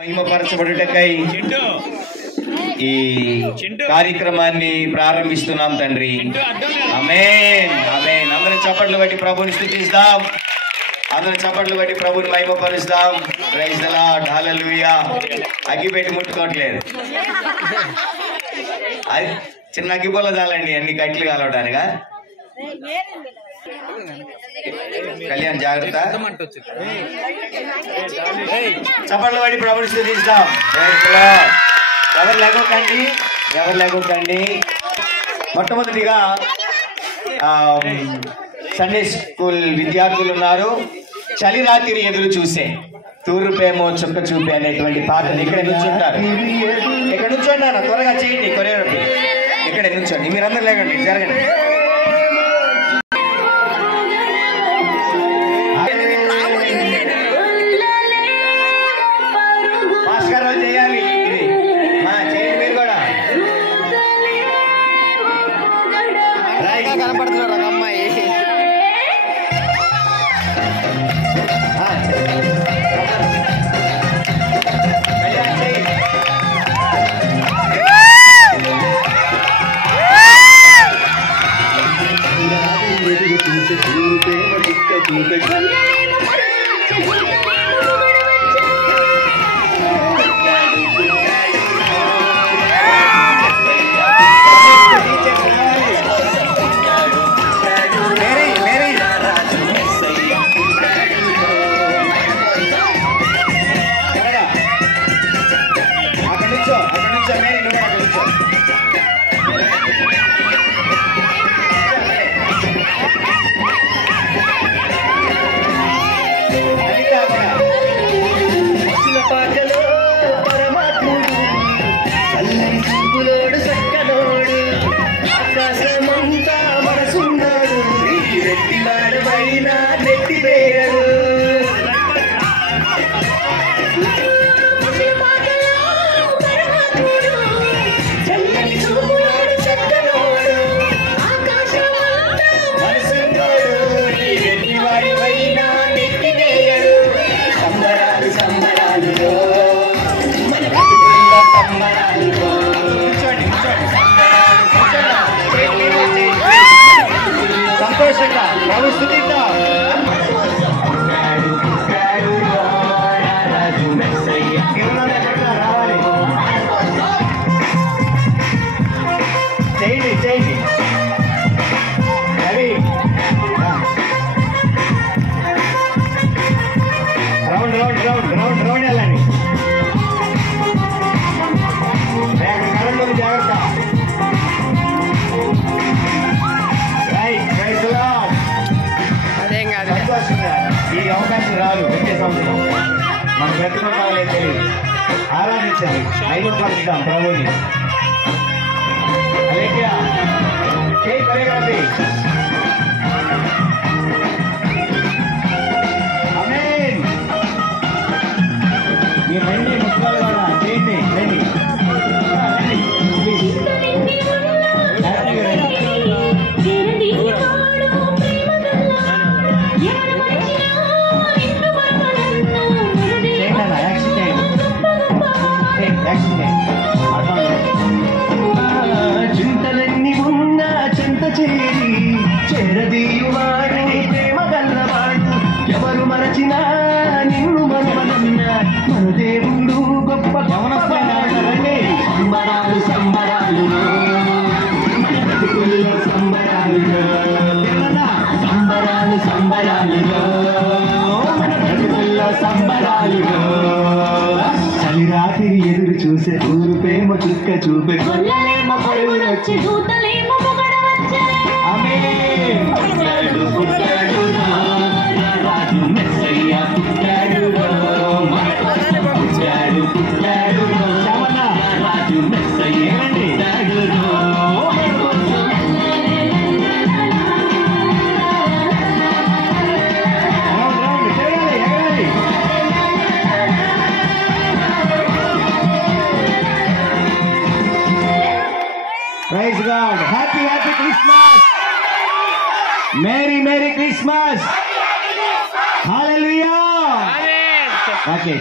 మహిమపరచబడుటకై ఈ కార్యక్రమాన్ని ప్రారంభిస్తున్నాం తండ్రి. ఆమేన్ ఆమేన్. అందరం చప్పట్లు బట్టి ప్రభుని స్తుతిస్తాం, అందరం చప్పట్లు బట్టి ప్రభుని మహిమపరుస్తాం. ప్రైజ్ ది లార్డ్, హల్లెలూయా. అగ్గి పెట్టి ముట్టుకోవట్లేదు, అది చిన్న అగ్గిపొల చాలండి అన్ని కట్లు కాలవడానిగా. కళ్యాణ్ జాగ్రత్త. చప్పట్లు పడి ప్రభుని స్తుతిస్తాం. ఎవరు లేకోకండి, ఎవరు లేకోకండి. మొట్టమొదటిగా సండే స్కూల్ విద్యార్థులు ఉన్నారు. చలి రాత్రి ఎదురు చూసే తూర్పేమో చుక్క చూపే అనేటువంటి పాటలు ఇక్కడ నుంచుంటారు. ఇక్కడ నుంచుంటారు, త్వరగా చేయండి కొరియోగ్రఫీ. ఇక్కడ నుంచోండి, మీరందరూ లేకండి, జరగండి. భాస్కర్ చేయాలి ఇది, చేయండి మీరు కూడా. కనపడుతున్నారు ఒక అమ్మాయి. సంతోషంగా స్తుతిద్దాం. చేయండి చేయండి. Ravi round round round round round వెళ్ళండి. కరెంట్ జాగ్రత్త. ఈ అవకాశం రాదు వచ్చే సంవత్సరం. మన ప్రతిపక్షాలే తెలియదు. ఆరాధించండి, మహిమపరుస్తాం ప్రభుని. అలేఖ్యా చేయి కొరియోగ్రఫీ. ఆమేన్. మీరు రండి, ముఖ్యాలు కూడా చేయండి, రండి. చింతలన్నీ ఉన్న చింత చేరి చేరదీయువాడు ప్రేమ గల్లవాడు. ఎవరు మరచినా నిన్ను మనమనన్న మన దేవుడు గొప్ప. సంబరాలు సంబరాలు మన బ్రతుకుల్లో సంబరాలు, సంబరాలు సంబరాలు మన బ్రతుకుల్లో సంబరాలు. చలి రాత్రి ఎదురు చూసే ఊరు ప్రేమ చుక్క చూపే Praise God. Happy, happy Christmas. Merry, Merry Christmas. Hallelujah. Okay.